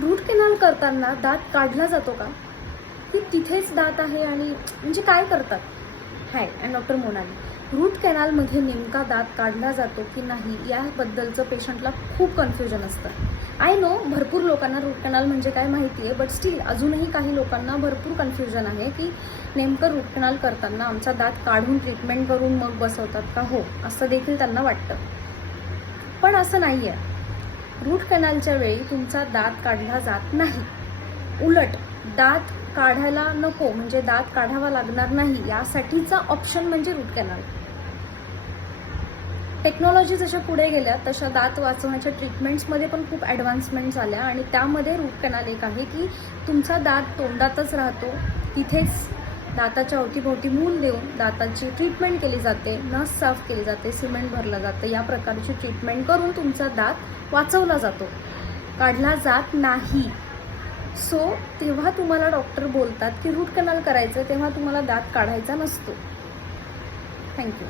Route canal करताना दात काढला जातो का, की तिथेच दात आहे आणि म्हणजे काय करतात? हाय, आणि डॉक्टर मोनाली. रूट कॅनलमध्ये नेमका दात काढला जातो की नाही याबद्दलचं पेशंटला खूप कन्फ्युजन असतं. आय नो भरपूर लोकांना रूट कॅनल म्हणजे काय माहिती आहे, बट स्टील अजूनही काही लोकांना भरपूर कन्फ्युजन आहे की नेमकं रूट कॅनल करताना आमचा दात काढून ट्रीटमेंट करून मग बसवतात का, हो असं देखील त्यांना वाटतं. पण असं नाही आहे. रूट कॅनलच्या वेळी तुमचा दात काढला जात नाही. उलट दात काढायला नको म्हणजे दात काढावा लागणार नाही यासाठीचा ऑप्शन म्हणजे रूट कॅनल. टेक्नॉलॉजी जशा पुढे गेल्या तशा दात वाचवण्याच्या ट्रीटमेंट्समध्ये पण खूप ॲडव्हान्समेंट्स आल्या आणि त्यामध्ये रूट कॅनल एक आहे की तुमचा दात तोंडातच राहतो, तिथेच दाताच्या अवतीभोवती मूल देऊन दाताची ट्रीटमेंट केली जाते, नस साफ केली जाते, सिमेंट भरलं जातं, या प्रकारची ट्रीटमेंट करून तुमचा दात वाचवला जातो, काढला जात नाही. सो तेव्हा तुम्हाला डॉक्टर बोलतात की रूट कॅनल करायचं, तेव्हा तुम्हाला दात काढायचा नसतो. थँक्यू.